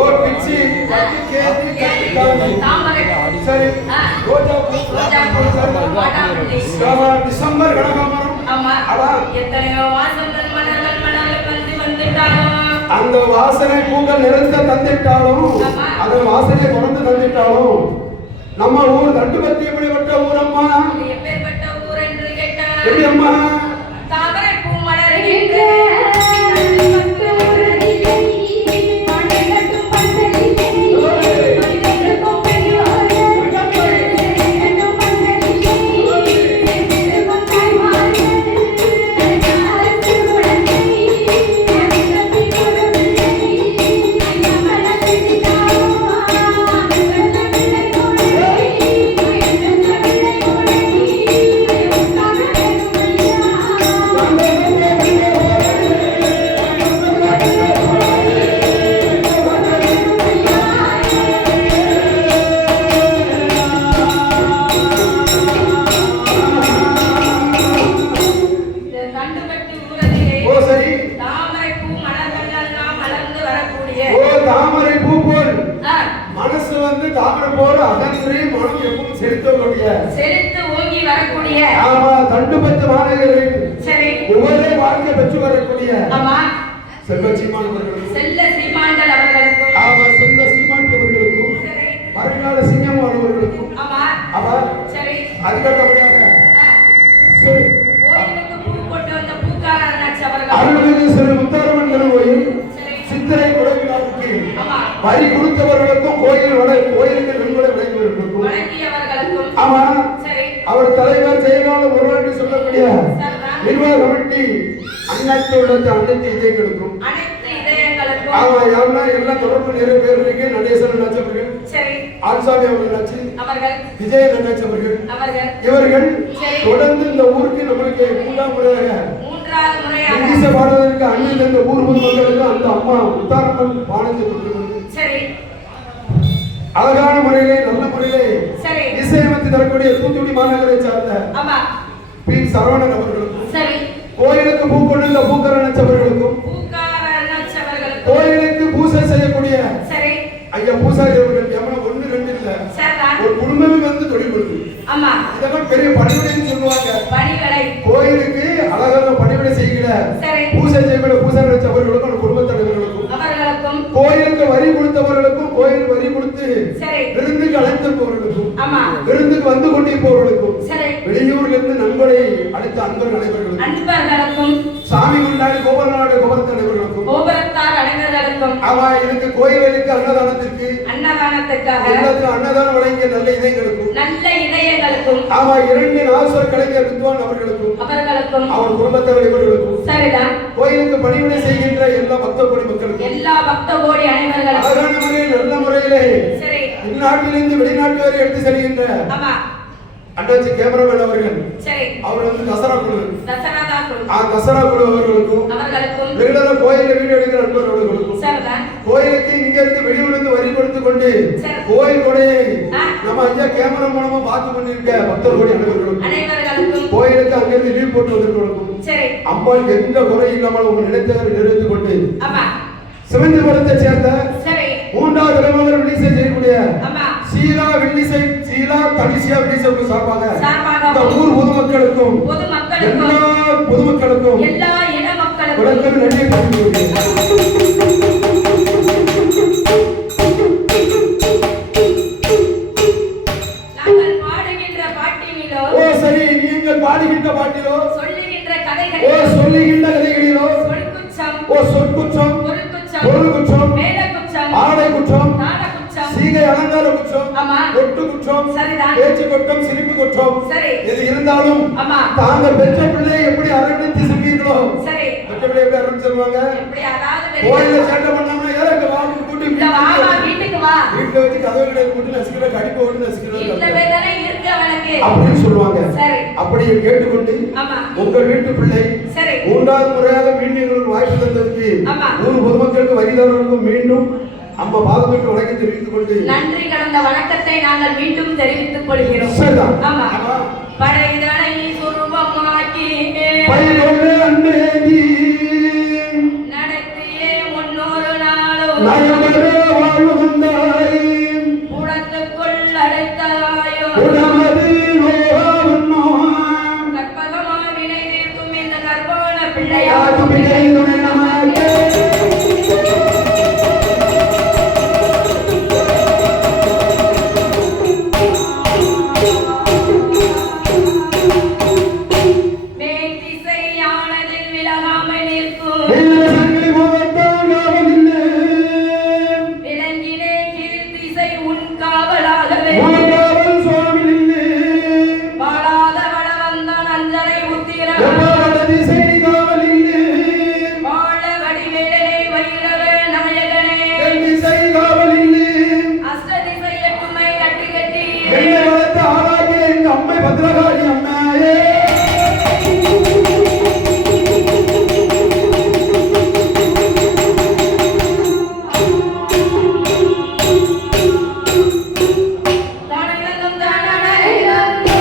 ஓ பிச்சி கேதி தாமரை சரி ரோஜா டிசம்பர் கனகாமரம் ஆமா அதான் எத்தனையோ வாசங்கள் மலர்கள் வந்து வந்துட்டாலும் அந்த வாசனை பூக்கள் நிறைந்த தந்திட்டாலும் அந்த வாசனை தொடர்ந்து தந்திட்டாலும் நம்ம ஊர் தட்டுப்பத்தி எப்படிப்பட்ட ஊரம்மா எப்பேற்பட்ட ஊர் என்று கேட்டால் எப்படி அம்மா தாமரை பூ மலர்கின்ற செலுத்து ஓங்கி வரக்கூடிய ஆமா தண்டுபத்து மாநகரில் சரி ஒவ்வொரு வாழ்க்கை பெற்று வரக்கூடிய ஆமா செல்வ சீமான் அவர்களுக்கும் செல்ல சீமான்கள் அவர்களுக்கும் ஆமா செல்வ சீமான் அவர்களுக்கும் சரி வருங்கால சிங்கம் அவர்களுக்கும் ஆமா ஆமா சரி அதுக்கப்புறமாக சரி கோயிலுக்கு பூ போட்டு வந்த பூக்காரனாச்சு அவர்கள் அருள்மிகு ஸ்ரீ முத்தாரம்மன் திருக்கோயில் சித்திரை குடவிழாவுக்கு வரி கொடுத்தவர்களுக்கும் கோயிலுக்கு நன்கொடை வழங்கியவர்களுக்கும் ஆமா அவர் தலைவர் செயலாளர் ஒருவருக்கு சொல்லக்கூடிய நிர்வாக கமிட்டி அனைத்து உள்ளது அனைத்து இதயங்களுக்கும் ஆமா யாருன்னா எல்லாம் தொடர்பு நிறைய பேர் இருக்கு நடேசன் நச்சவர்கள் ஆல்சாமி அவர்கள் விஜய நச்சவர்கள் இவர்கள் தொடர்ந்து இந்த ஊருக்கு நம்மளுக்கு மூன்றாவது முறையாக பாடுவதற்கு அண்ணில் இருந்த ஊர் பொதுமக்களுக்கு அந்த அம்மா முத்தாரம்மன் பாடத்தை கொடுக்கிறது அழகான முறையிலே நல்ல முறையிலே இசையமைத்து தரக்கூடிய தூத்துக்குடி மாநகரை சார்ந்த பி சரவணன் அவர்களுக்கும் கோயிலுக்கு பூ கொண்டு பூக்கரன் அவர்களுக்கும் கோயிலுக்கு பூசை செய்யக்கூடிய ஐயா பூசாரி அவர்கள் எவனும் ஒண்ணு ரெண்டு இல்ல ஒரு குடும்பமே வந்து தொழில் கொடுக்குது இதெல்லாம் பெரிய பணிவிடைன்னு சொல்லுவாங்க கோயிலுக்கு அழகான பணிவிடை செய்கிற பூசை செய்கிற பூசாரி அவர்களுக்கும் குடும்ப தலைவர்களுக்கும் கோயிலுக்கு வரி கொடுத்தவர்களுக்கும் கோயில் வரி கொடுத்து விருந்துக்கு அழைத்திருப்பவர்களுக்கும் விருந்துக்கு வந்து கொண்டிருப்பவர்களுக்கும் வெளியூர்ல இருந்து நண்பரை அழைத்த அன்பர் அனைவர்களுக்கும் சாமி கொண்டாடி கோபுரநாடு கோபுரத் அனைவர்களுக்கும் ஆமா இதுக்கு கோயிலுக்கு அன்னதானத்திற்கு எல்லாத்துக்கும் அன்னதானம் வழங்கிய நல்ல இதயங்களுக்கும் ஆமா 2 நாசர் கலைஞர் வித்வான் அவர்களுக்கும் அவர் குடும்பத்தவர் இவர்களுக்கும் கோயிலுக்கு பணிவிடை செய்கின்ற எல்லா பக்த கோடி அனைவர்களுக்கும் அழகான முறையில் நல்ல முறையிலே உள்நாட்டிலிருந்து வெளிநாட்டு வரை எடுத்து செல்கின்ற அண்ணாச்சி கேமராமேன் அவர்கள் அவர் வந்து தசரா குழு அவர்களுக்கும் ரெகுலரா கோயில வீடியோ எடுக்கிற நண்பர் அவர்களுக்கும் கோயிலுக்கு இங்க இருந்து வெளியூர்ல வரி கொடுத்து கொண்டு கோயில் கொடையை நம்ம ஐயா கேமரா மூலமா பார்த்து கொண்டிருக்க பக்தர் கோடி அனைவர்களுக்கும் கோயிலுக்கு அங்கிருந்து லீவ் போட்டு வந்திருக்கிறவர்களுக்கும் அம்மா எந்த குறை இல்லாமல் உங்க நினைத்தவரை நிறைவேற்றிக் கொண்டு சிவந்திபுரத்தை சேர்ந்த 3வது தலைமுறை வில்லிசை செய்யக்கூடிய சீலா தனிசியா வில்லிசை சார்பாக இந்த ஊர் பொதுமக்களுக்கும் எல்லா பொதுமக்களுக்கும் எல்லா இன மக்களுக்கும் நன்றி தெரிவிக்கிறேன். நாங்கள் பாடுகின்ற பாட்டிலோ சரி நீங்கள் பாடுகின்ற பாட்டிலோ சொல்லுகின்ற கதைகளிலோ சொற்குற்றம் பொருள் குற்றம் ஆடை குற்றம் சீகை அலங்கார குற்றம் ஒட்டு குற்றம் பேச்சு குற்றம் சிரிப்பு குற்றம் இது இருந்தாலும் தாங்கள் பெற்ற பிள்ளை எப்படி அரவணைத்து செல்வீர்களோ பெற்ற பிள்ளை எப்படி அரவணைத்து செல்வாங்க கோயில சேட்டை பண்ணாமனா யாரும் வாங்க கூட்டி வீட்டுல வச்சு கதவுகளை கூட்டி நசுக்கிற கடிப்பு ஓட்டு நசுக்கிற அப்படின்னு சொல்லுவாங்க. அப்படி கேட்டுக்கொண்டு உங்கள் வீட்டு பிள்ளை 3வது முறையாக மீண்டும் எங்களுக்கு வாய்ப்பு தந்ததற்கு ஊர் பொதுமக்களுக்கு வரிதாரர்களுக்கும் மீண்டும் அம்மா பாதத்துக்கு வணக்கம் தெரிவித்துக் கொண்டு நன்றி கலந்த வணக்கத்தை நாங்கள் மீண்டும் தெரிவித்துக் கொள்கிறோம். படைதலை சுரூபமாக்கி பயிலோடு அன்னேதி நடத்தியே முன்னொரு நாளோ நயமர வாழ்வு வந்தாய் கூடத்துக்குள் அடைத்தாயோ குணமது நோகாவுன்னோ கற்பகமாய் வினை தீர்க்கும் இந்த கர்ப்பான பிள்ளையார் பிள்ளை துணை நமக்கே மேற்திசையானதில் விலகாமல் நிற்கும் விலங்கிலே கீழ்த்திசை உன் காவலாகவே வாழாத வளவந்தான் அஞ்சலை உத்திரம் வாழ வடிவேலே வைரவே நாயகனே அஷ்டதிசை எட்டுமை கட்டி கட்டி அம்மை பத்ரகாளி அம்மையே தானயிலந்தும் தானயிலந்தோ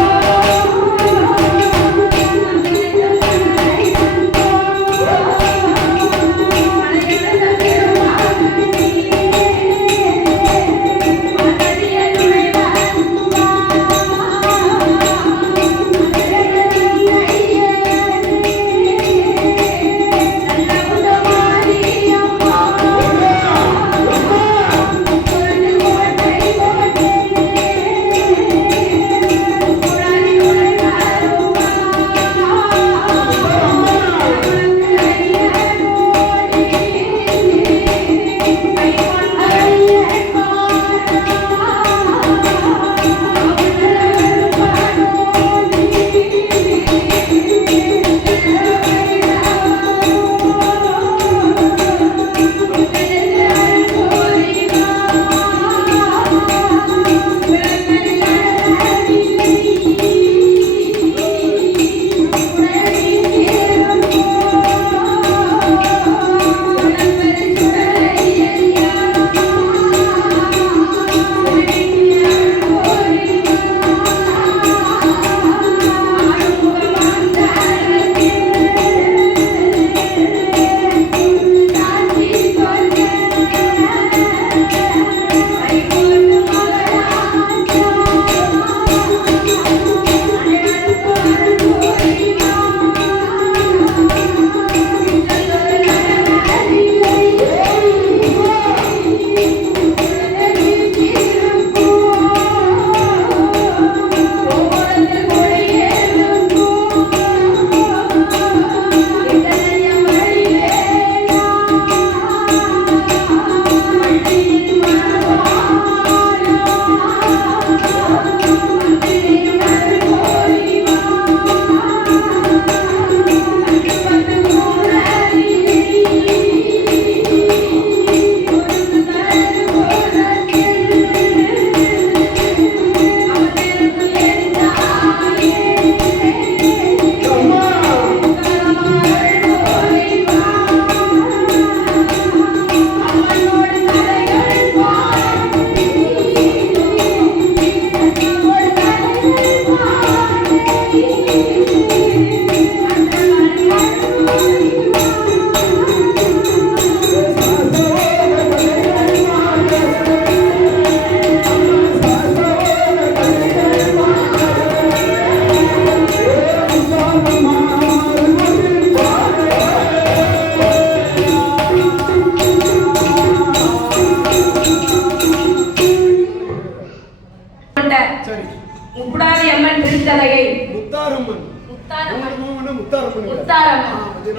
முப்புடாதி அம்மன் திருத்தலையை முத்தாரம்மன் முத்தாரம்மன்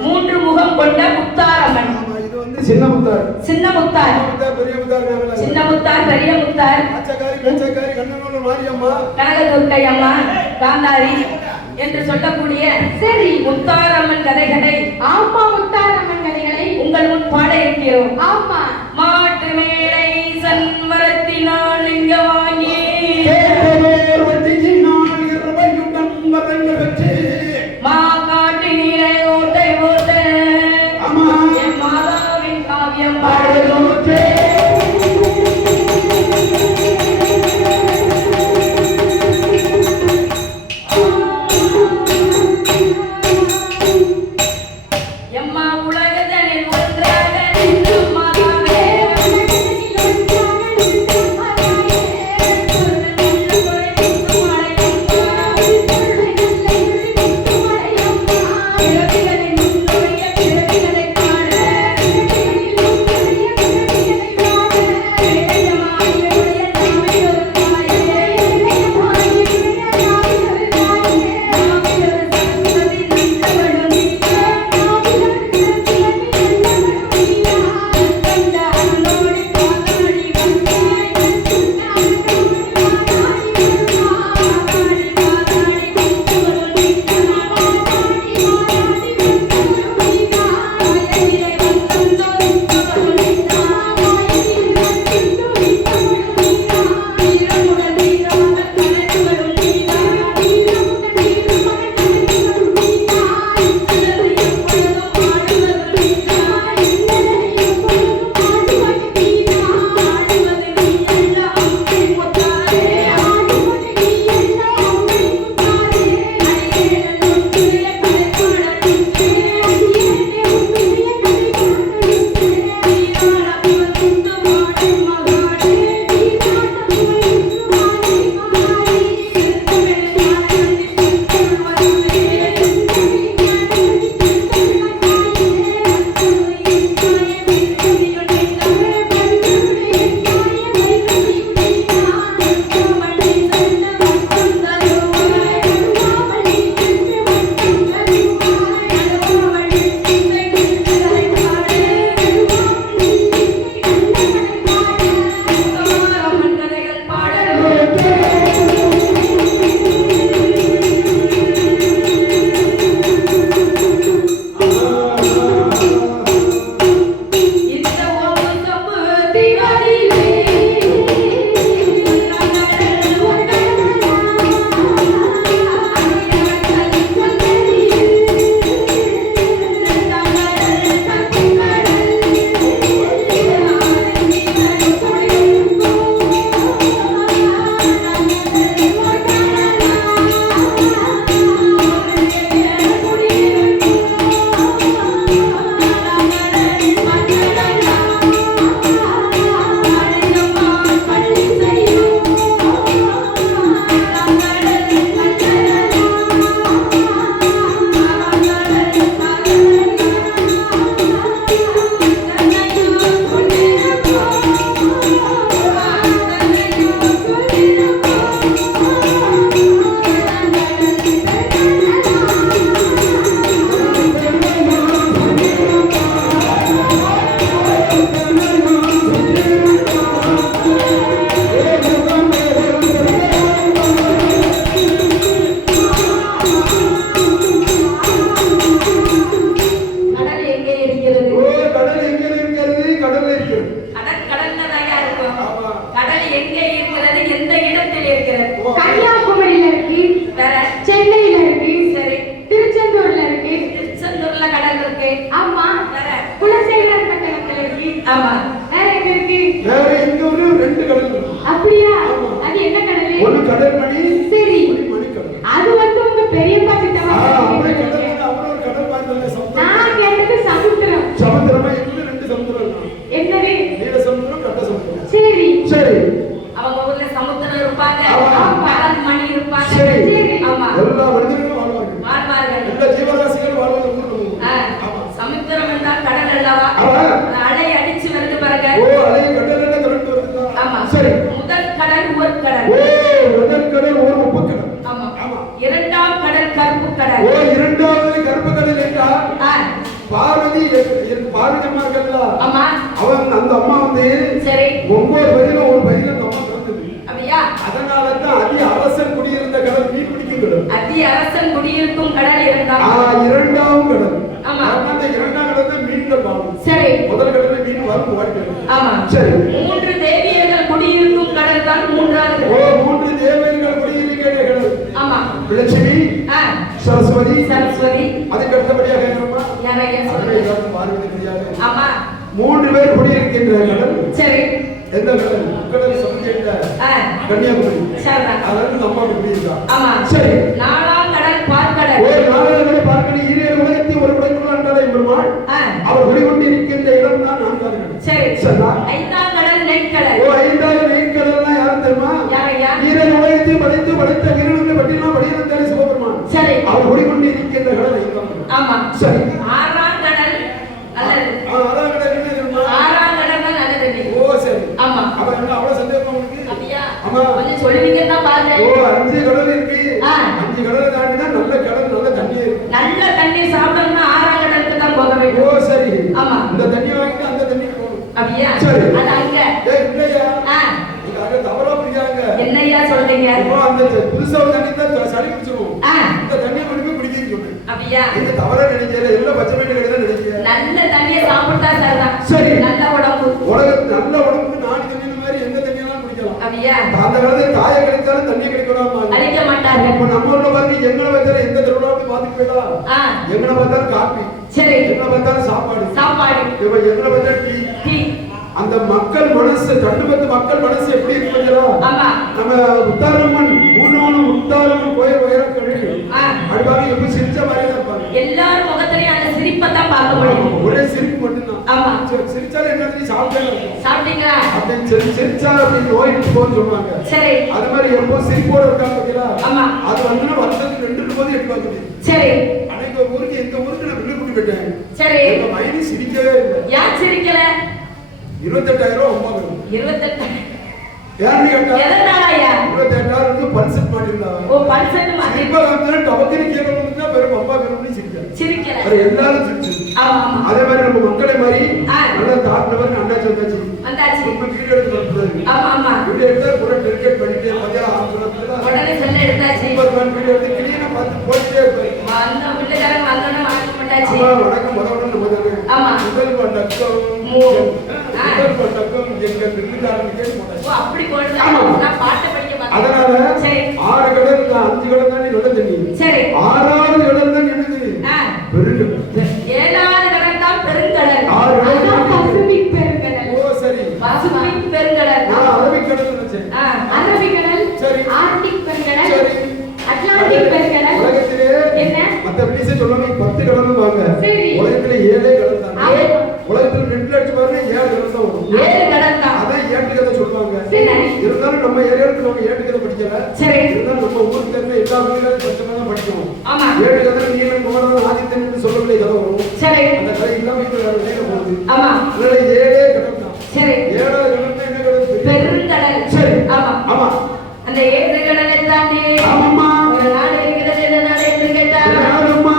மூன்று முகம் கொண்ட முத்தாரம்மன். இது வந்து சின்ன முத்தார், சின்ன முத்தார், பெரிய முத்தார், சின்ன முத்தார், பெரிய முத்தார், அச்சக்காரி, பெச்சக்காரி, கண்ணனூர் மாரியம்மா, கனகதுர்க்கை அம்மா, காந்தாரி என்று சொல்லக்கூடிய சரி முத்தாரம்மன் கதைகளை, ஆமா முத்தாரம்மன் கதைகளை உங்கள் முன் பாட இருக்கிறோம். ஆமா, மாட்டு மேடை சன்மரத்தினால் இங்க வாங்கி மா காட்டினிலே ஓட்டை ஓட்ட என் மாதாவின் காவியம் பாடுகிறோம். எம்மா உலகதனில் ஒன்றாக நின்று மாதாவே எங்க விருதுகாரனுக்கே போட்டாச்சு. ஓ அப்படி போடுது. நான் பாட்டு படிக்க மாட்டேன். அதனால சரி 6 கடல் 5 கடல் தான் நல்ல தண்ணி. சரி 6வது கடல் தான் என்னது? பெருங்கடல். 7வது கடல் தான் பெருங்கடல். 6 கடல் பசிபிக் பெருங்கடல். ஓ சரி பசிபிக் பெருங்கடல். நான் அரபிக் கடல் நினைச்சேன். அரபிக் கடல். சரி ஆர்டிக் பெருங்கடல். சரி அட்லாண்டிக் பெருங்கடல். உலகத்திலே என்ன மத்த பிடிச்ச சொல்லுங்க 10 கடல் வாங்க. உலகத்திலே 7 கடல் தான். உலகத்துல 2 லட்சம் பாருங்க 7 கடல் தான் வரும். 7 கடல் தான். அதான் ஏட்டு கதை சொல்லுவாங்க. இருந்தாலும் நம்ம ஏரியாவுக்கு நம்ம ஏட்டு கதை படிக்கல. சரி இருந்தாலும் நம்ம ஊருக்கு தெரிஞ்ச எல்லா பிள்ளைகளும் பச்சமா தான் படிக்கணும். ஆமா ஏட்டு கதை நீலன் குமரன் ஆதித்தன் என்று சொல்லக்கூடிய கதை வரும். சரி அந்த கதை இல்லாம இப்ப வேற நேரம் போகுது. ஆமா அதனால 7 கடல் தான். சரி 7வது கடல் என்ன கடல்? பெருங்கடல். சரி ஆமா ஆமா அந்த 7 கடலை தாண்டி ஆமாம்மா ஒரு நாடு இருக்கிறது. என்ன நாடு என்று கேட்டா ஆமாம்மா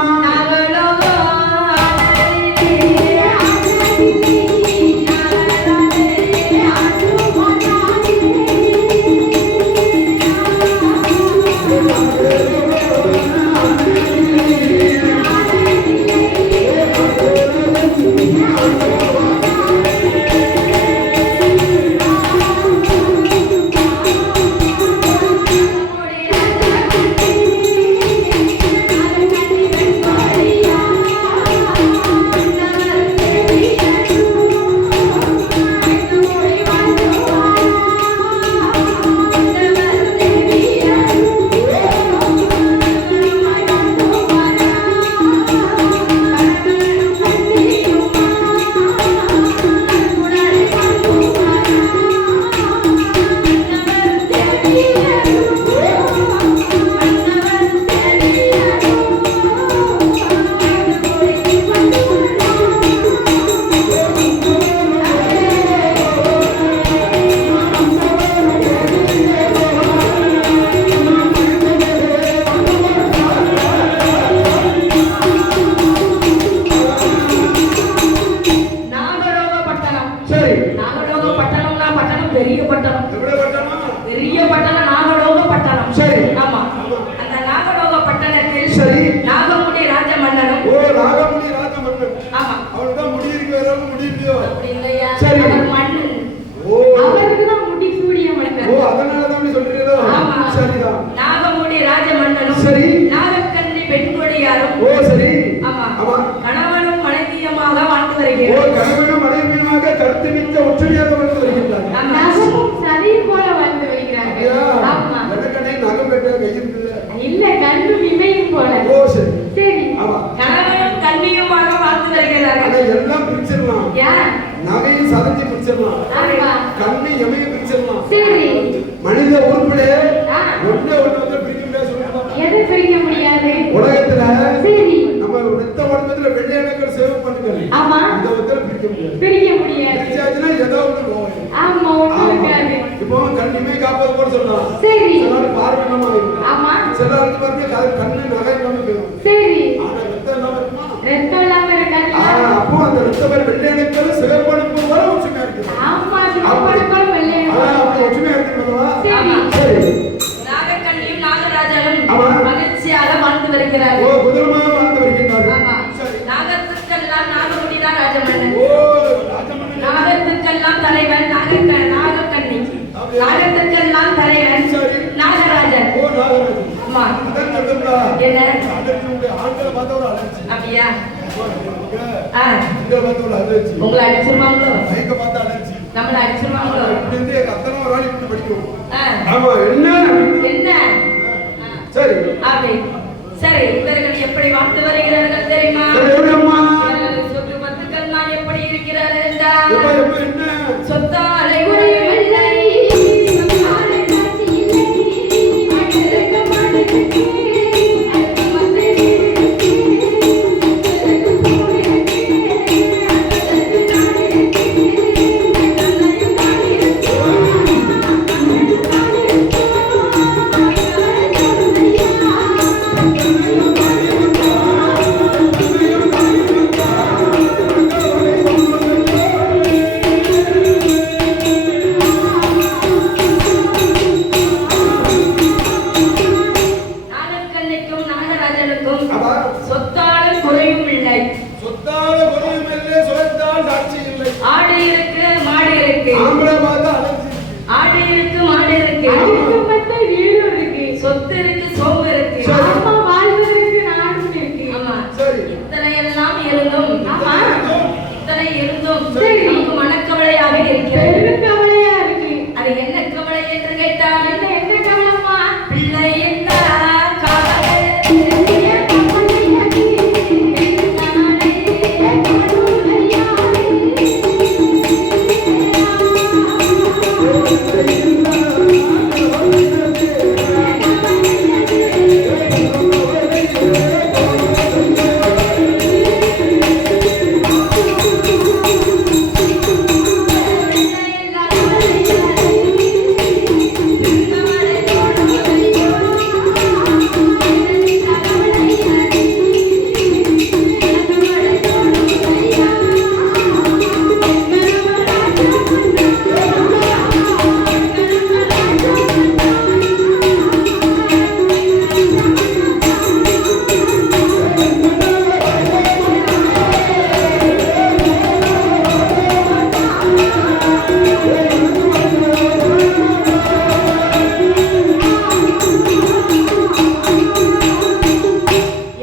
மனித உறுப்பிலே ஒண்ணே ஒண்ணு பிரிக்க முடியாது உலகத்துல. நம்ம ரத்த ஓட்டத்துல வெள்ளை அணுக்கள் சேவ் பண்ணுங்க. ஆமா இத வந்து பிரிக்க முடியாது. பிரிச்சாச்சுனா ஏதோ ஒண்ணு போகும். ஆமா ஒண்ணு இருக்காது. இப்போ கண்ணிமே காப்பாத்து போட சொல்லலாம். சரி சிலர் பார்வை இல்லாம ஆயிடும். ஆமா சிலருக்கு பாருங்க கண்ணு நகை இல்லாம போயிடும். சரி ஆனா ரத்தம் இல்லாம இருக்குமா? ரத்தம் இல்லாம இருக்காது. அப்போ அந்த ரத்தம் வெள்ளை அணுக்கள் சேவ் பண்ணும்போது வர ஒற்றுமையா இருக்கு. ஆமா சேவ் வெள்ளை அணுக்கள் ஒற்றுமையா இருக்குமா? சரி நாகக்கண்ணியும் நாகராஜனும் மகிழ்ச்சியாக வாழ்ந்து வருகிறார்கள். ஓ குதூகலமாக வாழ்ந்து வருகிறார்கள். ஆமா நாகத்துக்கெல்லாம் நாகமுடிதான் ராஜமன்னன். ஓ ராஜமன்னன். நாகத்துக்கெல்லாம் தலைவன் நாகக்கண்ணி. நாகத்துக்கெல்லாம் தலைவன் நாகராஜன். ஓ நாகராஜன். ஆமா அதான் சொல்றா. என்ன அதனுடைய ஆண்களை பார்த்த ஒரு அலர்ஜி. அப்படியே உங்களை பார்த்த ஒரு அலர்ஜி. உங்களை அடிச்சிருவாங்களோ? மைக்க பார்த்த அலர்ஜி. நம்மள அடிச்சிருவாங்களோ? இப்படி அத்தனை ஒரு ஆள் இப்படி படிக்கும். ஆமா என்ன சரி அப்படி சரி இவர்கள் எப்படி வாழ்ந்து வருகிறார்கள் தெரியுமா? சொத்து பத்துக்கள் நான் எப்படி இருக்கிறார்கள் என்றால் சொத்தாலை உடையவில்லை இருக்கு மாடு இருக்கு அதுக்கு மத்த வீடு இருக்கு சொத்து இருக்கு சோம்பு இருக்கு ஆமா வாழ்வதற்கு நாடும் இருக்கு ஆமா சரி இத்தனை எல்லாம் இருந்தும் ஆமா இத்தனை இருந்தும் சரி. நமக்கு மனக்கவலையாக இருக்கிறது பெரும் கவலையா இருக்கு அது என்ன கவலை என்று கேட்டால் என்ன கவலைமா பிள்ளை இல்லா காதல்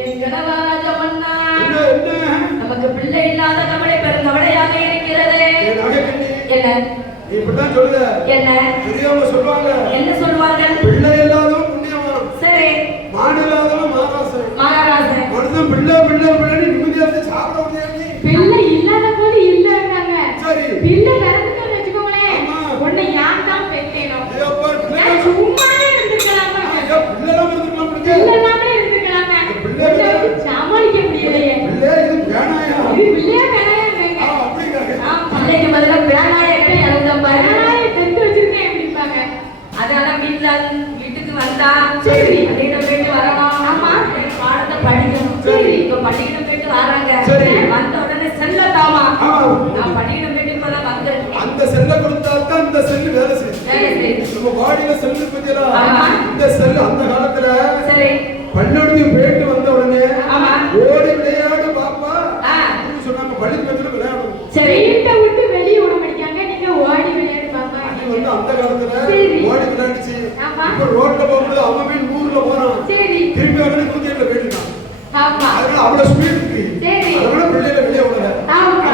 என் கணவராஜ மன்னா நமக்கு பிள்ளை இல்லாத கவலை பெரும் கவலையாக இருக்கிறது என்ன நீ இப்படிதான் சொல்லுங்க என்ன பெரியவங்க சொல்லுவாங்க என்ன சொல்வார்கள் பிள்ளை இல்லாதவன் புண்ணியவான் சரி மாடு இல்லாதவன் மாராசன் மகாராஜன் மனுஷன் பிள்ளை பிள்ளை பிள்ளைன்னு நிம்மதியா இருந்து சாப்பிட முடியாது பிள்ளை இல்லாத போது இல்லன்னாங்க சரி பிள்ளை நடந்துட்டு வச்சுக்கோங்களேன் ஆமா. உன்னை யார் தான் பெற்றேனோ ஐயோப்பா, பிள்ளை நான் சும்மாவே இருந்திருக்கலாமா ஐயா, பிள்ளைலாம் இருந்துக்கலாம் பிள்ளை. பிள்ளைலாமே இருந்திருக்கலாங்க பிள்ளை உன்னை சமாளிக்க முடியலையே பிள்ளை இது வேணாயா இது பிள்ளையா வேணாங்க அப்படிங்கிறாங்க பிள்ளைக்கு பதிலாக பிராணாயத்தை இறந்தம் பாரு பரவாயில்ல பெற்று வச்சிருக்கேன் எப்படிப்பாங்க அதனால வீட்டுக்கு வந்தா சரி. பள்ளியிடம் போயிட்டு வரணும் ஆமா. பாடத்தை படிக்கணும் சரி. இப்ப பள்ளியிடம் போயிட்டு வராங்க சரி. வந்த உடனே செல்ல தாமா ஆமா. நான் பள்ளியிடம் போயிட்டு இப்பதான் வந்திருக்கேன் அந்த செல்லை கொடுத்தால்தான் இந்த செல்லு வேலை செய்யும் வேலை செய்யுது. நம்ம பாடியில செல்லு பத்தியா ஆமா. இந்த செல்லு அந்த காலத்துல சரி பள்ளியோடத்தையும் போயிட்டு வந்த உடனே ஆமா. ஓடி விளையாடு பாப்பா ஆ. அப்படின்னு சொன்னாங்க பள்ளிக்கூடத்துல விளையாடணும் சரி வீட்டை விட்டு வெளியே விட மாட்டாங்க நீங்க ஓடி விளையாடு பாப்பா அது வந்து அந்த காலத்துல சரி. ஓடி விளையாடுச்சு ஆமா. இப்ப ரோட்ல போகும்போது அவன் போய் 100ல போறான் சரி திரும்பி அவனே 107ல போயிட்டான் ஆமா அதனால அவ்வளவு ஸ்பீட் இருக்கு சரி. அதனால பிள்ளைல வெளியே விடல ஆமா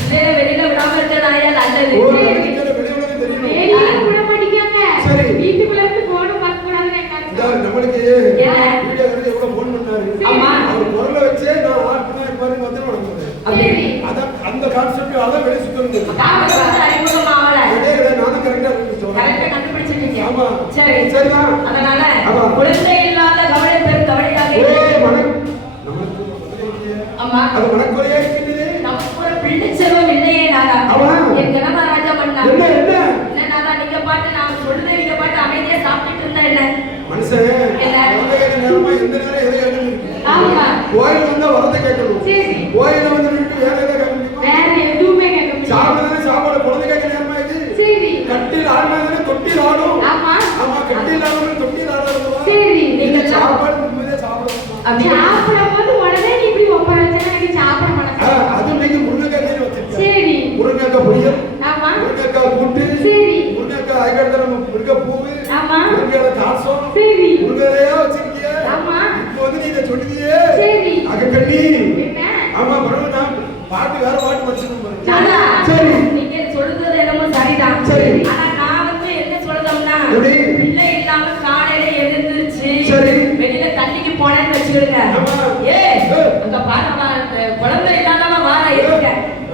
பிள்ளைய வெளியில விடாம இருக்கிறது ஐயா நல்லது ஒரு சரி. பிள்ளைல வெளியே விட தெரியணும் வெளியே விட மாட்டாங்க சரி. வீட்டுக்குள்ள இருந்து போன பார்க்க கூடாதுன்னு இதா நம்மளுக்கு என்ன? வீடியோ வந்து எவ்வளவு போன் பண்ணாரு ஆமா. அவர் குரலை வச்சே நான் ஆட்டுனா மாதிரி வந்து வணங்குறேன் சரி அதான் அந்த கான்செப்ட் அதான் வெளியே சுத்தணும் அறிமுகமாவல நானும் கரெக்டா சொல்றேன் கரெக்டா கண்டுபிடிச்சிட்டீங்க ஆமா. சரி சரிதான். அதனால ஆமா. குழந்தை இல்லாத கவலை பெரும் கவலையாக ஓ இருக்கிறது. மனக் நமக்கு மனக்குறையே. ஆமா அது மனக்குறையா இருக்கின்றது நமக்கு ஒரு பிள்ளை செல்வம் இல்லையே நாதா ஆமா. என் கணவராஜா மன்னா என்ன என்ன என்ன நாதா நீங்க பாட்டு நான் சொல்றதை நீங்க பாட்டு அமைதியா சாப்பிட்டுட்டு இருந்தா என்ன மனுஷன் என்ன? குழந்தை கேட்க நேரமா எந்த நேரம் எதை கேட்கணும் இருக்கு. ஆமா கோயில் வந்தா வரதை கேட்கணும் சரி. கோயில வந்து நின்று வேற எதை கேட்க முடியுமா வேற எதுவுமே கேட்க முடியாது சாப்பிடுறதுல சாப்பாடு குழந்தை கேட்க நேரமா இது சரி கட்டில் ஆடினாதானே தொட்டில் ஆடும் ஆமா ஆமா கட்டில் ஆடணும் தொட்டில் ஆடாதவா சரி நீங்க நீங்க சாப்பாடு நிம்மதியா சாப்பிடணும் அப்படியா சாப்பிடும்போது உடனே நீ இப்படி ஒப்பர வச்சா எனக்கு சாப்பிட மனசு அது இன்னைக்கு முருங்கைக்காய் வச்சிருக்கேன் சரி முருங்கைக்காய் பொரியல் ஆமா முருங்கைக்காய் கூட்டு சரி முருங்கைக்காய் அதுக்கடுத்து நம்ம முருங்கை பூவு ஆமா முருங்கையில தாசம் சரி முருங்கையா வச்சிருக்கிய ஆமா இப்போ வந்து நீ இதை சொல்லுவியே சரி அகக்கண்ணி என்ன ஆமா பரவாயில்ல நான் பாட்டு வேற பாட்டு படிச்சுக்கணும் பாருங்க நாதா சரி. நீங்க சொல்றது என்னமோ சரிதான் சரி. ஆனா நான் வந்து என்ன சொல்றோம்னா எப்படி? பிள்ளை இல்லாம காலையில எழுந்திருச்சு சரி. வெளியில தண்ணிக்கு போனேன்னு வச்சுக்கிடுங்க ஆமா. ஏ ஏ. அங்க பாருமா குழந்தை இல்லாதவ வாரா இருக்க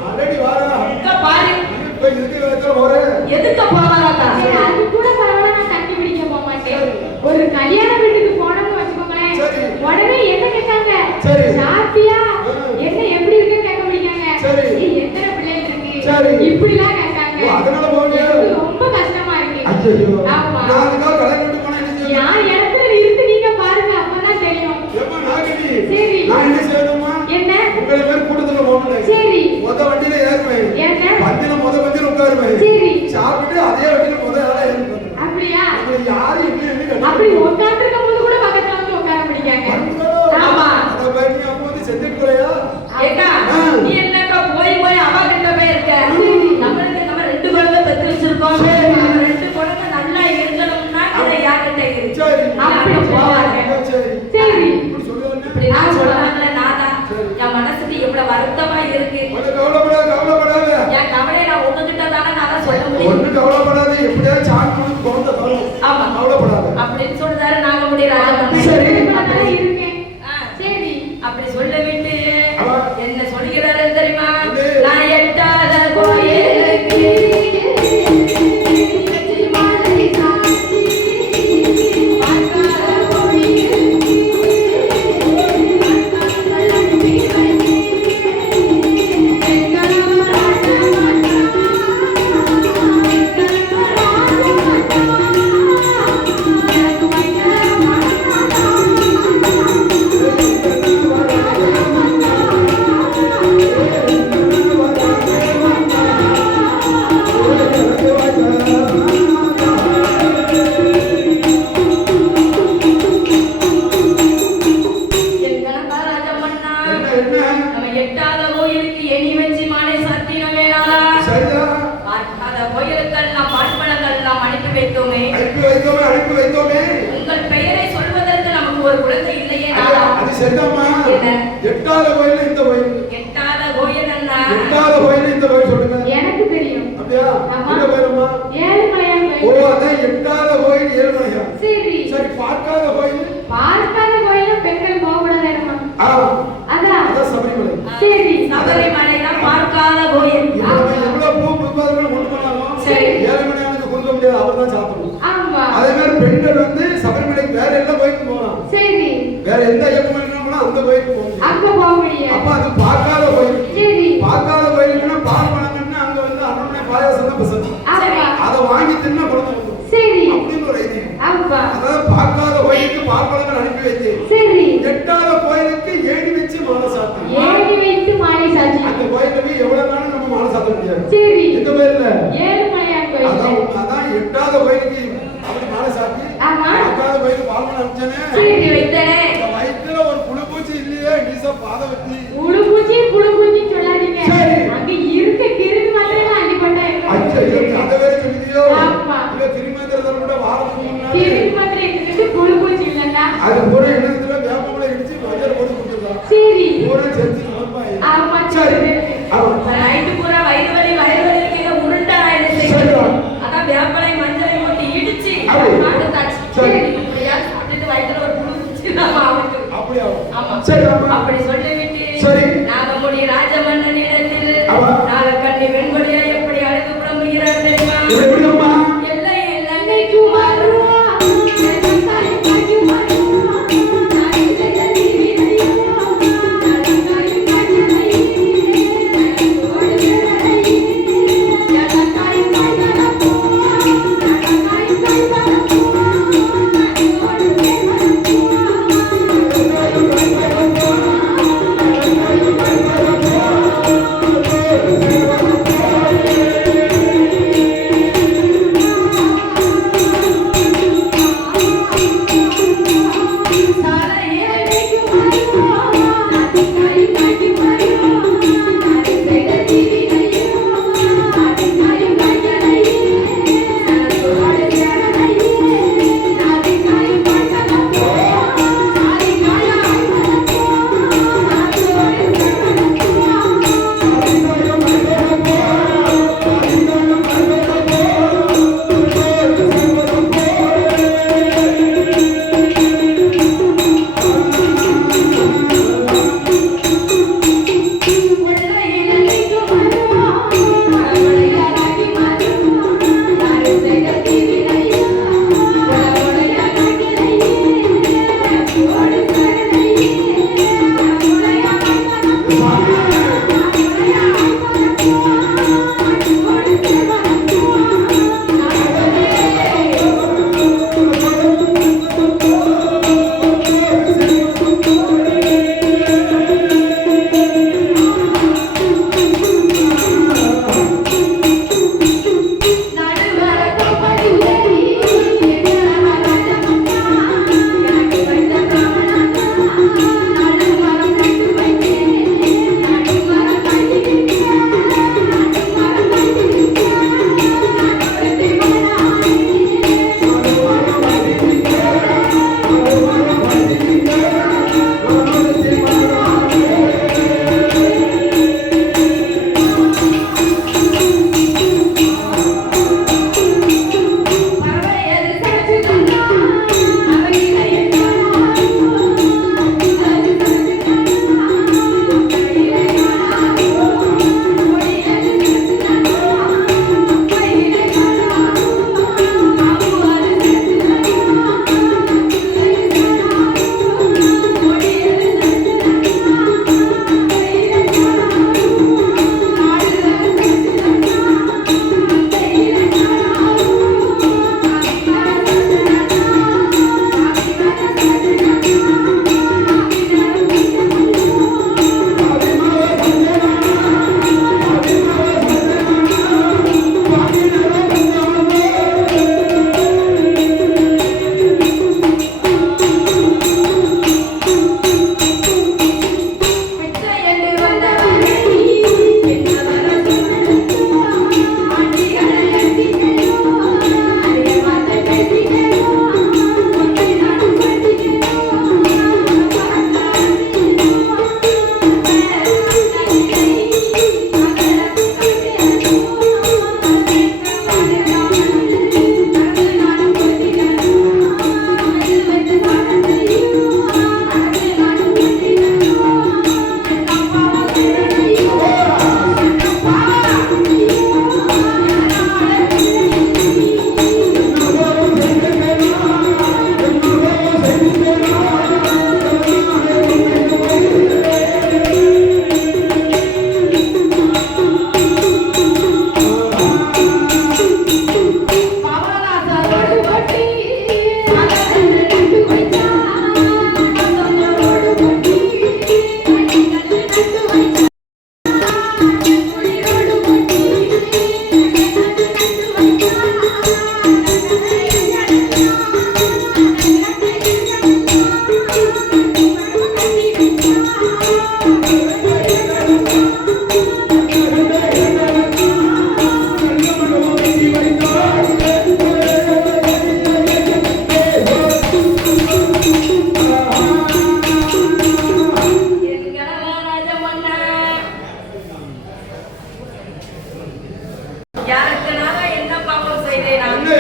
ஆல்ரெடி வாரா அங்க பாரு இப்ப இதுக்கு வைக்கிற ஒரு எதுக்கு போவாராக்கா சரி, அது கூட பரவாயில்ல நான் தண்ணி பிடிக்க போக மாட்டேன் ஒரு கல்யாண வீட்டுக்கு போனோம்னு வச்சுக்கோங்களேன் சரி. உடனே என்ன கேட்டாங்க சரி. சாப்பிட்டியா ஆ. என்ன எப்படி இருக்குன்னு கேட்க முடியாங்க சரி. நீ எத்தனை பிள்ளைங்க சரி. இருக்கு இப்படிலாம் கேட்டாங்க ஓ, அதனால போகலையா? எனக்கு ரொம்ப கஷ்டமா இருக்கு ஐயோ ஆமா நான் அதுக்காக கல்யாணம் பண்ணிட்டு போனா என்ன செய்யணும்? யார் இடத்துல இருந்து நீங்க பாருங்க அப்பதான் தெரியும் ஏம்மா, நாகரி, சரி. நான் என்ன செய்யணுமா என்ன உங்களை பேர் கூட்டத்துல போகணும் சரி முத வண்டியில ஏறுவேன் என்ன வண்டியில முத வண்டியில உட்காருவேன் சரி சாப்பிட்டு அதே வண்டியில முத ஆளா ஏறுவேன் அப்படியா உங்களுக்கு யாரும் இப்படி இருந்து அப்படி உட்காந்துருக்கும் போது கூட பக்கத்துல வந்து உட்கார முடியாங்க ஆமா. அதை பாரு, நீ அப்போ வந்து செத்துக்கலையா ஏக்கா ஆ. நீ என்னக்கா போய் போய் அவ கிட்ட போய் இருக்க சரி. நம்மளுக்கு நம்ம 2 குழந்தை பெத்து வச்சிருக்கோம் சரி. நம்ம 2 குழந்தை அப்படி ஒண்ணு கவலைப்படாத, எப்படியா சாமி வந்து குழந்தை வரும். ஆமா கவலைப்படாத அப்படின்னு சொல்றாரு நாகமுடி ராஜமன்னன். சரி. அதான் இருக்கேன். சரி. அப்படி சொல்லிவிட்டு ஆமா. என்ன சொல்கிறாரு தெரியுமா? இது. நான் எட்டாத கோயிலுக்கு என் கணக்கா ராஜமன்னா, என்ன நம்ம எட்டாத கோயிலுக்கு எண்ணி வச்சு மாலை சாத்தினோம் வேணாரா? சரிதான். பார்க்காத கோயிலுக்கெல்லாம் பார்ப்பனங்கள்லாம் அனுப்பி வைத்தோமே. அனுப்பி வைத்தோமே. உங்கள் பெயரை சொல்வதற்கு நமக்கு ஒரு குழந்தை இல்லையே அது நாரா? அது சரிதாம்மா. என்ன? எட்டாத கோயில் இந்த கோயில். எட்டாத கோயில் என்ன? எட்டாத கோயில் இந்த கோயில் சொல்லுங்க. எனக்கு தெரியும். அப்படியா? ஆமா. இந்த கோயிலம்மா. ஏழுமலையான் ஓ, கோயில். அதான் எட்டாத கோயில் ஏழுமலையா. சரி. சரி, பார்க்காத கோயில். பார்க்காத கோயிலும் பெண்கள் போகக்கூடாது இடமா? ஆ, அதான். அதான் சபரிமலை. சரி. சபரிமலை தான் பார்க்காத கோயில். இவ்வளவு எவ்வளவு பூ புஷ்பாதங்கள் கொண்டு போனாலும் சரி. ஏழுமலையானுக்கு கொடுக்க முடியாது, அவர் தான் சாப்பிடணும். ஆமா. அதே மாதிரி பெண்கள் வந்து சபரிமலைக்கு வேற எல்லா கோயிலுக்கு போகலாம். சரி. வேற எந்த ஐயப்பன் போனா அந்த கோயிலுக்கு போக முடியாது. அங்க போக முடியாது. அப்ப அது பார்க்காத கோயில். சரி. பார்க்காத கோயிலுக்குன்னா பார்ப்பனங்கன்னா அங்க வந்து அண்ணனை பாயாசம் தான் பிரசனம். ஆமா. அதை வாங்கி தின்னா குழந்தை வந்துடும் சரி. அப்படின்னு ஒரு ஐதீகம். ஆமா. அதாவது பார்க்காத கோயிலுக்கு பார்ப்பனங்கள் அனுப்பி வைத்து சரி. எட்டாத கோயிலுக்கு ஏணி வச்சு மாலை சாத்தணும். ஏணி வைத்து மாலை சாட்சி. அந்த கோயில்ல போய் எவ்வளவு நாளும் நம்ம மாலை சாத்த முடியாது. சரி. இந்த கோயில்ல ஏழுமலையான் கோயில். அதான் எட்டாத கோயிலுக்கு அப்படி மாலை சாத்தி ஆமா. பார்க்காத கோயிலுக்கு பால்மணம் அனுப்பிச்சேனே. அனுப்பி வைத்தனே. இந்த வயித்துல ஒரு புழு பூச்சி இல்லையே, நீசா பாதை வச்சு புழுபூச்சி புழுபூச்சி சொல்லாதீங்க. சரி. அங்க இருக்க கிருமி மாத்திரம் அள்ளிப்பட்டா அச்சோ, இவருக்கு அதை வேற சொல்லுதியோ. ஆமா. இவ திருமந்திரத்தை கூட வாரத்துக்கு முன்னாடி கிருமி மாத்திரம் எடுத்துட்டு புழுபூச்சி இல்லைன்னா. அது பூரா என்னத்துல வேப்பமலை இடிச்சு மஞ்சள் போட்டு கொடுத்துருக்கான். சரி. பூரா செஞ்சு குழப்பாய். ஆமா. சரி. ஆமா. நைட்டு பூரா வயிறு வலி கீழே உருண்டா என்ன செய்யுது? சரிதான். அதான் வேப்பலை மஞ்சளை போட்டு இடிச்சு அப்படி. மாட்டுத்தாச்சு. சரி. இப்படியா சாப்பிட்டுட்டு வயித்துல ஒரு புழு குச்சி தான் ஆகுது. அப்படியா? ஆமா. சரி, ஆமா. அப்படி சொல்லிவிட்டு சரி. நாகமுடி ராஜமன்னனிடத்தில் ஆமா. நாகக்கண்ணி வெண்கொடியை எப்படி அழைத்து புலம்புகிறார் தெரியுமா? இது எப்படி அம்மா? எல்லை எல்லைக்கு மாறுவா.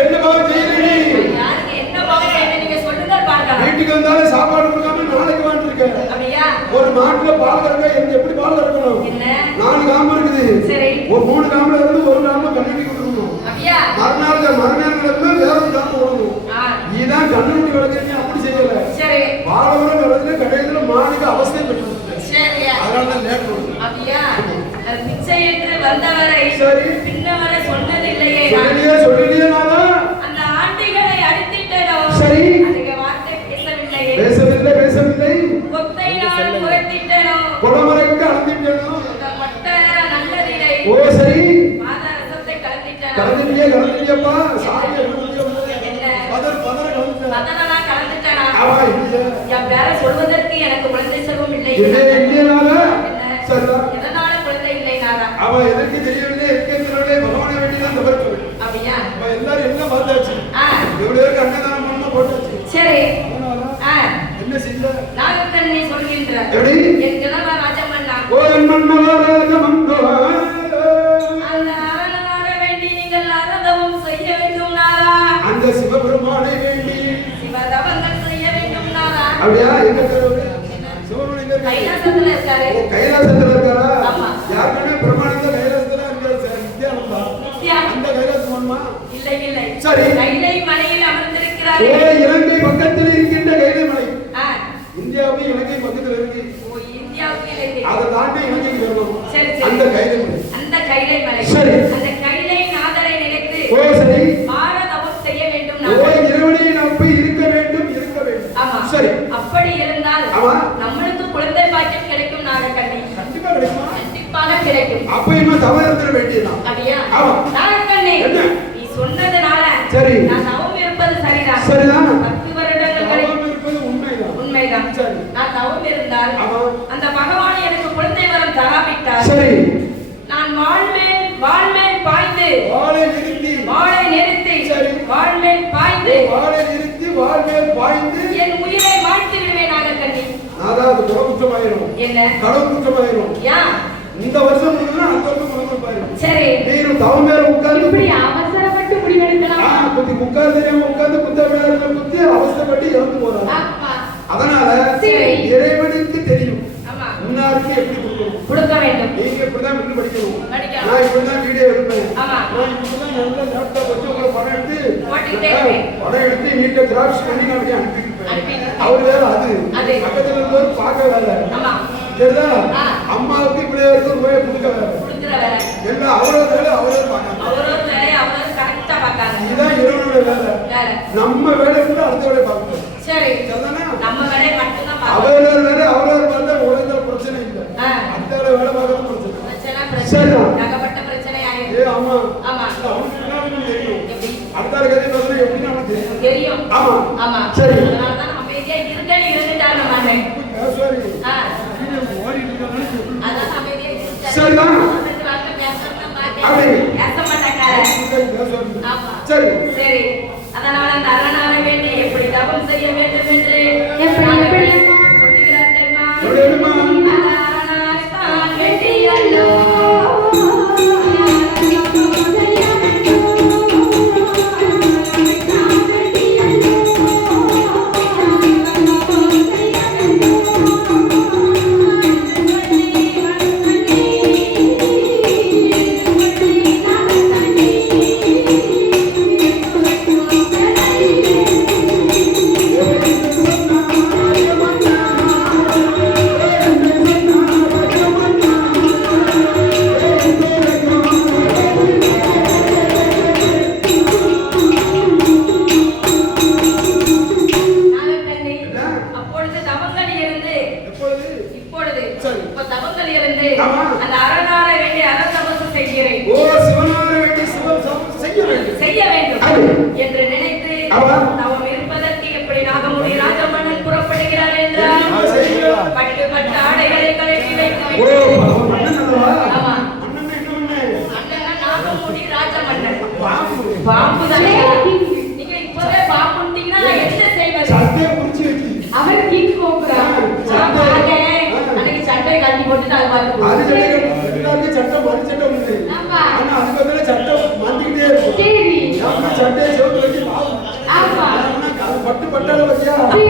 என்ன பாவம் செய்யறீ? யாருக்கு என்ன பாவம் செய்யணும் நீங்க சொல்லுங்க பார்க்கலாம். வீட்டுக்கு வந்தாலும் சாப்பாடு கொடுக்காம நாளைக்கு வாண்டிருக்கேன். அப்படியா? ஒரு மாட்டுல பால் கறக்க எப்படி பால் கறக்கணும்? என்ன? 4 காம்பு இருக்குது. சரி. ஒரு 3 காம்புல இருந்து ஒரு காம்பு கண்ணுட்டி கொடுக்கணும். அப்படியா? மறுநாள் கிழமை வேற ஒரு காம்பு கொடுக்கணும். இதான் கண்ணுட்டி வளர்க்கறீங்க அப்படி செய்யல. சரி. பாலவரம் வரதுல கடையில மாடுக்கு அவசியம் பெற்று. சரி. அதனால லேட் பண்ணுது. அப்படியா? பிச்சை என்று வந்தவரை சரி பின்னவரை சொன்னதில்லையே. சொல்லியே நானா? அந்த ஆண்டிகளை அடித்திட்டனோ. சரி. அதிக வார்த்தை பேசவில்லையே. பேசவில்லை. கொத்தை நான் குறைத்திட்டனோ. கொடமரைக்கு அழுத்திட்டனோ. மொட்டர நல்லதில்லை. ஓ சரி. மாதரசத்தை கலந்திட்டனோ. கலந்திட்டியப்பா. சாமி என்ன? பதறனா கலந்துட்டனா. ஆமா இல்லையா? என் பேரை சொல்வதற்கு எனக்கு குழந்தை செல்வம் இல்லை. இல்லையானா? சரிதா. எதனால குழந்தை இல்லை நாரா? அவ எனக்கு தெரியவில்லை இருக்கிறதுனாலே பகவானை வேண்டிதான் தவிர்க்க. அப்படியா? அப்ப எல்லாரும் என்ன பார்த்தாச்சு? இவ்வளவு பேருக்கு அன்னதானம் பண்ண போட்டாச்சு. சரி. என்ன செய்யல? நாகக்கண்ணி சொல்கின்ற. எப்படி? என் கிழவ ராஜமன்னா. ஓ என் மன்னவ ராஜமன்னா. அந்த அரணார வேண்டி நீங்கள் அரதவம் செய்ய வேண்டும் நாரா. அந்த சிவபெருமானை வேண்டி சிவதவங்கள் செய்ய வேண்டும் நாரா. அப்படியா? எங்க கடவுளே? சிவபெருமான் எங்க? கைலாசத்துல இருக்காரு. ஓ கைலாசத்துல இருக்காரா? ஆமா. யாருமே பிரமாணந்த கைலாசத்துல இருக்காரு. நித்யானந்தா. அந்த கைலாசமான்மா? இல்லை. சரி. கைலை மலையில் அமர்ந்திருக்கிறார். ஓ இலங்கை பக்கத்தில் இருக்கின்ற கைலை மலை. இந்தியாவுக்கு இலங்கை பக்கத்தில் இருக்கு. ஓ இந்தியாவுக்கு இலங்கை. அத தாண்டி இலங்கை வரணும். சரி. அந்த கைலை மலை. அந்த கைலை மலை. சரி. அந்த கைலை நாதரை நினைத்து ஓ சரி. பாரதவம் செய்ய வேண்டும் ஓ இறைவனை நம்பி இருக்க வேண்டும். ஆமா. சரி. அப்படி இருந்தால் ஆமா நம்மளுக்கு குழந்தை பாக்கியம் கிடைக்கும் நாகக்கண்ணி. கண்டிப்பா கிடைக்குமா? கண்டிப்பாக கிடைக்கும். அப்ப இவ தவம் இருக்க வேண்டியதான். அப்படியா? ஆமா. நாகக்கண்ணி நீ சொன்னதனால சரி நான் தவம் இருப்பது சரிதான். 10 வருடங்கள் தவம் இருப்பது உண்மைதான். சரி. நான் தவம் இருந்தால் அந்த பகவான் எனக்கு குழந்தை வரம் தராவிட்டார். சரி. நான் வாழ்மேல் பாய்ந்து வாளை நிறுத்தி என் உயிரை மாய்த்து விடுவேன் நாகக்கண்ணி. அதாவது குற்றமாயிரும். என்ன? கடவுள் குற்றமாயிரும். இந்த வருஷம் முடிஞ்சா அந்த வருஷம் முடிஞ்சு பாரு. சரி. நீரும் தவம் மேல உட்கார்ந்து இப்படி அவசரப்பட்டு முடிவெடுக்கலாம். குத்தி உட்கார்ந்து தெரியாம உட்கார்ந்து குத்த மேல குத்தி அவசரப்பட்டு இறந்து போறாங்க. அதனால இறைவனுக்கு தெரியும். ஆமா. முன்னாருக்கு எப்படி கொடுக்க வேண்டும். நீங்க இப்படிதான் விட்டு படிக்கணும். நான் இப்படிதான் வீடியோ எடுப்பேன். ஆமா. நான் இப்படிதான் நல்ல லேப்டாப் வச்சு உங்களை படம் எடுத்து படம் எடுத்து நீட்டா கிராஃபிக்ஸ் பண்ணி நான் அப்படியே அனுப்பியிருப்பேன். அவர் வேற அது பக்கத்துல இருந்து பார்க்க வேற. ஆமா. சரிதா? அம்மாவுக்கு இப்படியே இருந்து ரூபாயை கொடுக்க வேற. எல்லாம் அவரோட வேலை அவரே பார்க்காங்க. இதுதான் இறைவனோட வேலை. நம்ம வேலை கூட அடுத்த வேலை பார்க்கணும். சரி. நம்ம வேலை மட்டும்தான் அவரோட வேலை அவரோட பார்த்தா உலகத்துல பிரச்சனை இல்லை. அடுத்த வேலை பார்க்கறது பிரச்சனை. சரிதான். பிரச்சனை ஆமா. அவனுக்கு தெரியும். அடுத்த கதை பார்த்தா எப்படி நமக்கு தெரியும். ஆமா. சரி. அதனாலதான் அமைதியா இருந்துட்டாங்க நம்ம. சரி. அதான் அமைதியா இருந்துட்டாங்க. சரிதான். சரி. அதனால அந்த அரணார வேண்டி எப்படி தவம் செய்ய வேண்டும் என்று சொல்லுகிறார் தெரியுமா? அரணாரத்தான் வேண்டியல்லோ என்று நினைத்து தவம் இருப்பதற்கு எப்படி நாகமுடி ராஜமன்னன் புறப்படுகிறார் என்றால் பட்டு ஆடைகளை கழட்டி வைத்து நாகமுடி ராஜமன்னன் பாம்பு தானே. நீங்க இப்பவே பாம்புட்டீங்கன்னா என்ன செய்வது? அவர் கீழ் போகிறார். அன்னைக்கு சட்டை கட்டி போட்டு அதை பார்த்து சட்டம் சட்டை செவுத்துல வச்சு பாவம். ஆமா. அது பட்டு பட்டால வச்சியா? அப்படி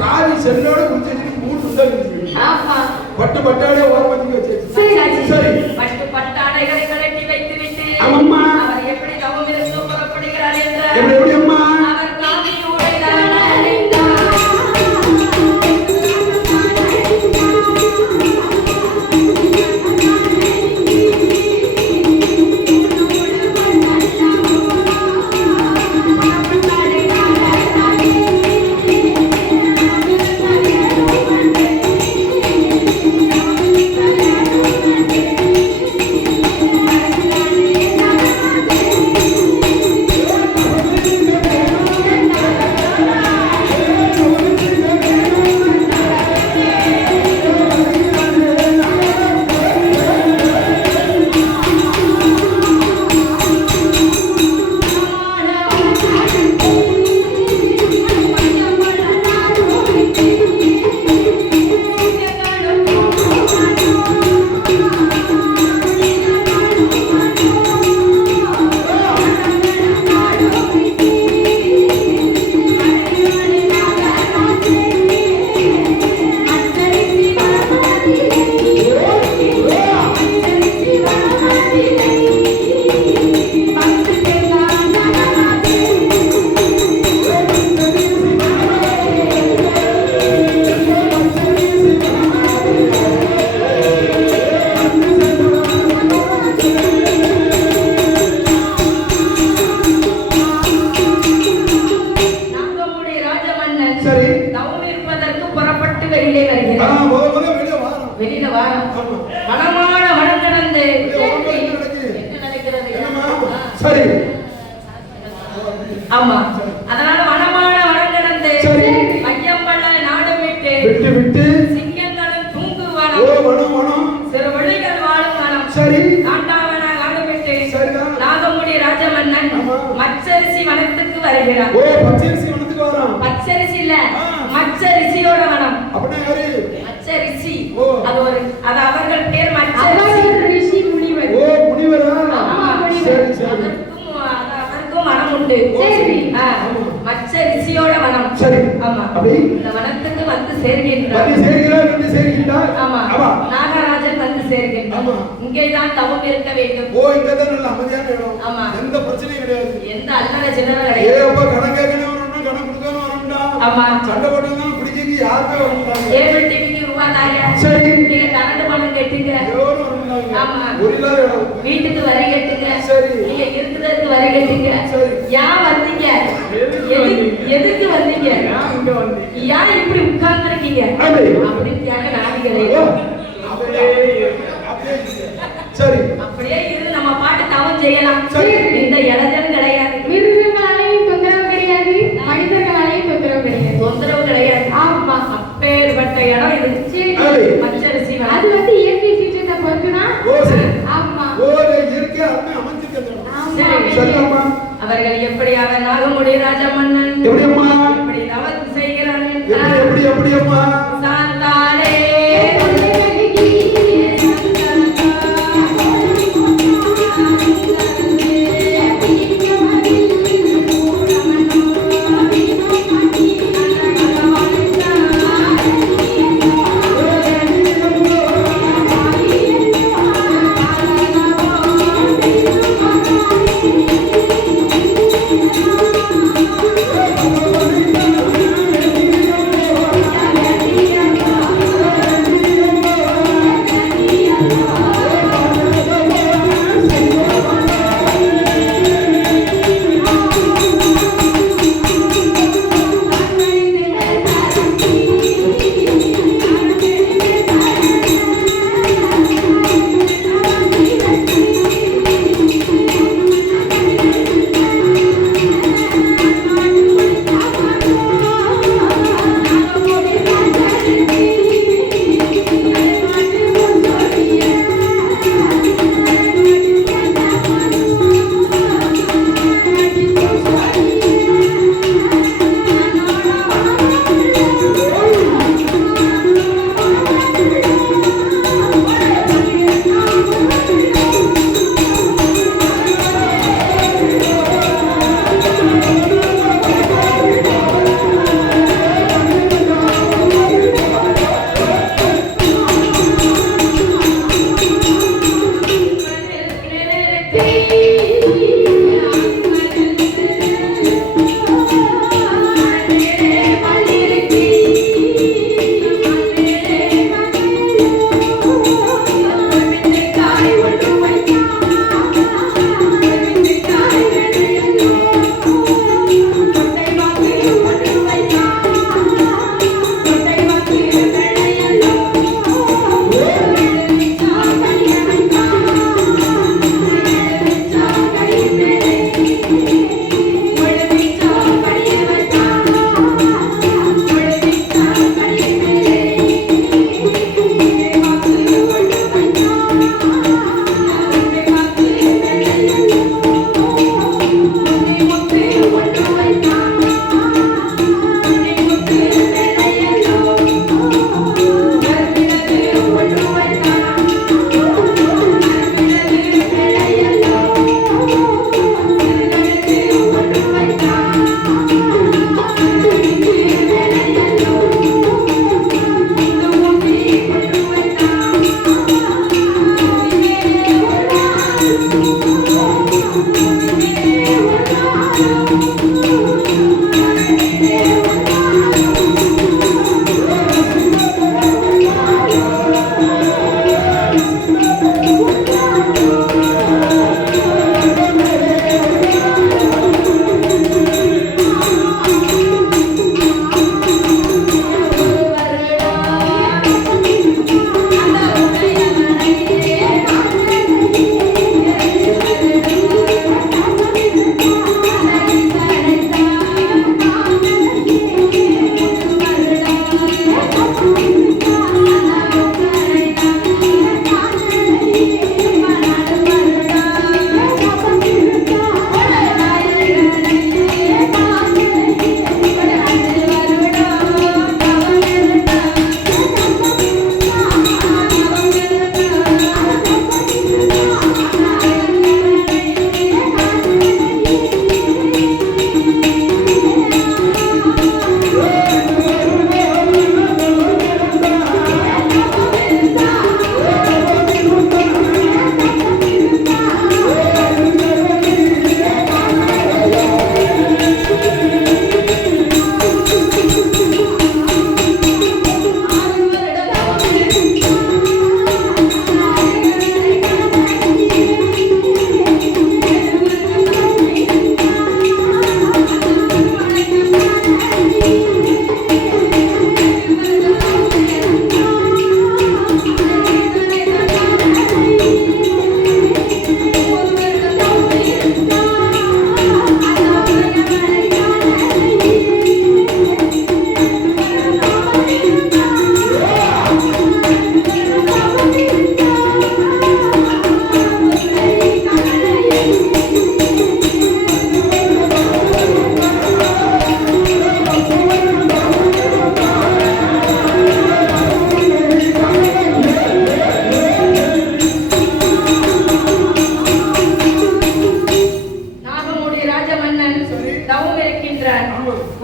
ராவி செல்லோட குடிச்சு வச்சுட்டு மூணு சுண்டா இருந்துச்சு. ஆமா. பட்டு பட்டாலே ஓரமத்துக்கு வச்சு. சரி. பட்டு பட்டாடைகளை கழட்டி வைத்து விட்டு ஆமாம்மா. அவர் எப்படி தவம் இருந்து புறப்படுகிறார் என்றால் எப்படி அம்மா? அவர் காவியோடு தான் அடைந்தார். வெளியில வாரம் மனமான மனம் நடந்து என்ன நடக்கிறது? சரி. ஆமா, அதனால மனமான மனம் நடந்து ஐயம்பள்ள நாடு விட்டு விட்டு சிங்கங்களும் தூங்கு ஓ வனம் வனம் வனம் சிறு வழிகள் வாழும் வனம் சரி காண்டாவன நாடு விட்டு சரிதான். நாகமுடி ராஜமன்னன் மச்சரிசி வனத்துக்கு வருகிறார். ஓ பச்சரிசி வனத்துக்கு வரான். பச்சரிசி இல்ல, மச்சரிசியோட வனம். அப்படின்னா யாரு? மச்சரிசி. ஓ அது அவர்கள் பேர் மச்சரிசி. ரிஷி முனிவர். ஓ முனிவரா? ஆமா, சரி சரி. அவருக்கும் வனம் உண்டு. சரி. மச்சரிசியோட வனம். சரி. ஆமா. அப்படி இந்த வனத்துக்கு வந்து சேர்கின்றார். வந்து சேர்கிறார், வந்து சேர்கிறார். ஆமா. ஆமா. நாகராஜன் வந்து சேர்கின்றார். ஆமா. இங்கேதான் தவம் இருக்க வேண்டும். ஓ இங்கதான் நல்ல அமைதியான இடம். ஆமா. எந்த பிரச்சனையும் கிடையாது. எந்த அல்லற சில்லற ஏ கிடையாது. அப்பா கணக்கு கேட்கணும் வரணும், கணக்கு கொடுக்கணும் வரணும்டா. ஆமா. சண்டை போட்டுதான் குடிக்கிறதுக்கு யாருமே வரமாட்டாங்க. கேபிள் டிவிக்கு ரூபாய் தாங்க. சரி. நீங்க கரண்ட் பணம் கட்டுங்க. எவரும் வரமாட்டாங்க. ஆமா. ஒரு இல்லாத இடம். வீட்டுக்கு வரை கட்டுங்க. சரி. நீங்க இருக்கிறதுக்கு வரை கட்டுங்க. சரி. ஏன் வந்தீங்க? எதுக்கு வந்தீங்க? இங்க வந்து ஏன் இப்படி உட்கார்ந்து இருக்கீங்க? அப்படி. அப்படின்னு கேட்க நாடிகளே. அப்படியே சரி. அப்படியே இருந்து நம்ம பாட்டு தவம் செய்யலாம். சரி. இந்த இளஞ்சல் கிடையாது. மிருகங்களாலேயும் தொந்தரவு கிடையாது, மனிதர்களாலேயும் தொந்தரவு கிடையாது. தொந்தரவு கிடையாது. ஆமா. அப்பேற்பட்ட இடம் இது. சரி. மச்சரிசி வனம். அது வந்து இயற்கை சீற்றத்தை பொறுத்துதான். ஓ சரி. ஆமா. ஓ இயற்கை அப்படி அமைச்சிருக்கிறது. சரி. சரிம்மா. அவர்கள் எப்படி அவர் நாகமுடி ராஜமன்னன் எப்படியம்மா? எப்படி தவம் செய்கிறார் எப்படி அம்மா? சாந்தாரே Yeah.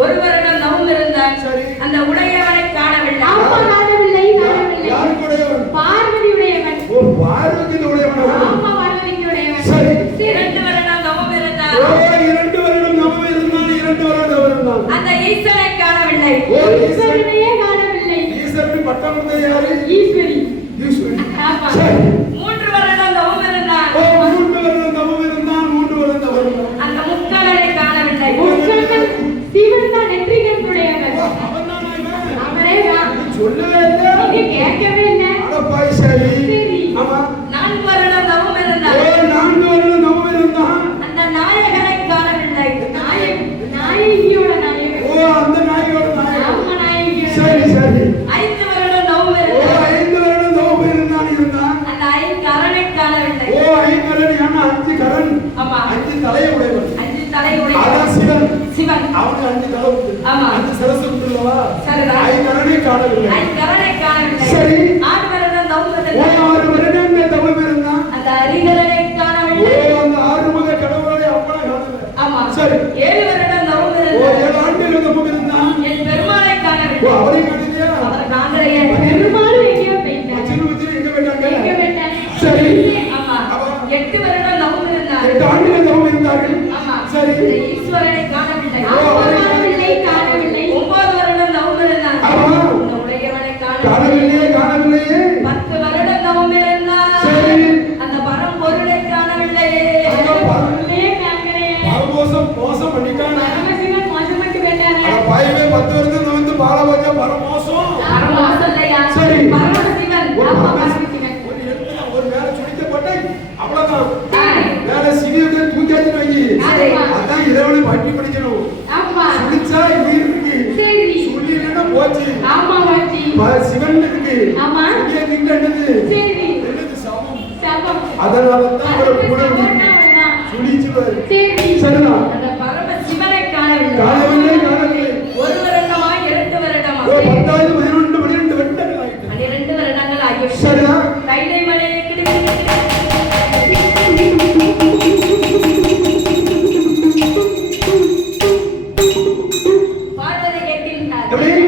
ஒரு வருடம் நவம் இருந்தான். அந்த உடையவனை காணவில்லை. ஆமா, காணவில்லை. யாருக்கு உடையவன்? பார்வதி உடையவன். ஓ, பார்வதி உடையவன். ஆமா, பார்வதி உடையவன். சரி. 2 வருடம் நவம் இருந்தான். ஓ, 2 வருடம் நவம் இருந்தான். 2 வருடம் நவம் இருந்தான். அந்த ஈசனை காணவில்லை. ஓ, ஈஸ்வரனையே காணவில்லை. ஈஸ்வரன் பட்டம் கொடுத்த யாரு? ஈஸ்வரி. ஈஸ்வரி. ஆமா. சரி. 3 வருடம் நவம் இருந்தான். ஓ, 3 வருடம் நவம் இருந்தான். 3 வருடம் நவம் இருந்தான். அந்த முக்கலனை காணவில்லை. முக்கண்ணன் சிவன் தான் நெற்றிகன் உடையவன். ஓ, அவன்தானா இவன்? அவரே தான். நீ சொல்லவே இல்லை. நீங்க கேட்கவே இல்லை. அட பாய்சாலி. சரி. ஆமா. 4 வருடம் நவம் இருந்தான். ஓ, 4 வருடம் நவம் இருந்தான். அந்த நாயகனை காணவில்லை. நாயகியோட நாயகன். ஓ, அந்த நாயோட நாயகன். ஆமா, நாயகியோட. சரி சரி. 5 வருடம் நவம் ஓ, இருந்தான். 5 வருடம் நவம் இருந்தான். அந்த 5 கரனை காணவில்லை. ஓ, 5 கரண். ஏன்னா 5 கரண். ஆமா. 5 தலையை உடையவன். 5 தலை உடைய அதான் சிவன். சிவன். அவனுக்கு 5 தலை உண்டு. ஆமா. 5 சிரசு உண்டுல்லவா? சரிதான். 5 கரணை காணவில்லை. 5 கரனை காணவில்லை. சரி. 6 வருடம் நவம் ஓ, இருந்தான். 6 வருடங்கள் தவம் இருந்தான். அந்த அரிகரனை ஓ, காணவில்லை. அந்த ஆறுமுக கடவுளை அப்பனை காணவில்லை. ஆமா. சரி. 7 வருடம் நவம் ஓ, இருந்தான். 7 ஆண்டுகள் தவம் இருந்தான். என் பெருமாளை ஓ, காணவில்லை. அவரையும் காணலையா? அவர் காண்கிறைய பெருமாளும் எங்கேயோ போயிட்டாங்க. சின்ன வச்சு எங்க போயிட்டாங்க? எங்க போயிட்டாங்க? சரி. ஆமா. 8 வருடம் நவம் இருந்தான். 8 ஆண்டுகள் தவம் இருந்தார்கள். ஆமா. சரி. இந்த ஈஸ்வரனை காணவில்லை. ஓ, காணவில்லை, காணவில்லை. 9 வருடம் நவம் இருந்தான். ஆமா. இந்த உடையவனை காணவில்லை. காணவில்லையே, காணவில்லையே. 10 வருடம் நவம் இருந்தான். சரி. அந்த பரம்பொருளை காணவில்லையே. ஐயோ, உள்ளே காண்கிறேன். மோசம் பண்ணிட்டானே. பரமசிவன் மோசப்பட்டு போயிட்டாரே. அட பாயவே 10 வருஷம் வந்து பாலவஜா பரமோசம். பரமோசம் இல்லையா? சரி. பரமசிவன். ஆமா, பரமசிவன். ஒரு இடத்துல ஒரு மேல சுடித்த போட்டை அவ்வளவுதான். ஆ. மேல சிவியத்தை தூக்கியாச்சு வைக்கி. சரி. அதான் இரவனை வட்டி படிக்கணும். ஆமா. சுடிச்சா உயிர் இருக்கு. சரி. சொல்லி இல்லைன்னா போச்சு. ஆமா, வாச்சி. சிவன் இருக்கு. ஆமா. சுடிய கிட்ட என்னது? சரி. என்னது சமம். சபம். அதனால தான் ஒரு அதுக்கு குணம் சபம்னா அவ்வளவுதான். சுடிச்சு பாரு. சரி. சரிதான். அந்த பரமசிவனை காணவில்லை. காணவில்லை, காணவில்லை. 1 வருடமா 2 வருடமா? ஓ, 10, 11, 12 வருடங்கள் ஆயிட்டு. 12 வருடங்கள் ஆகிவிட்டது. சரிதான். கைலை மலை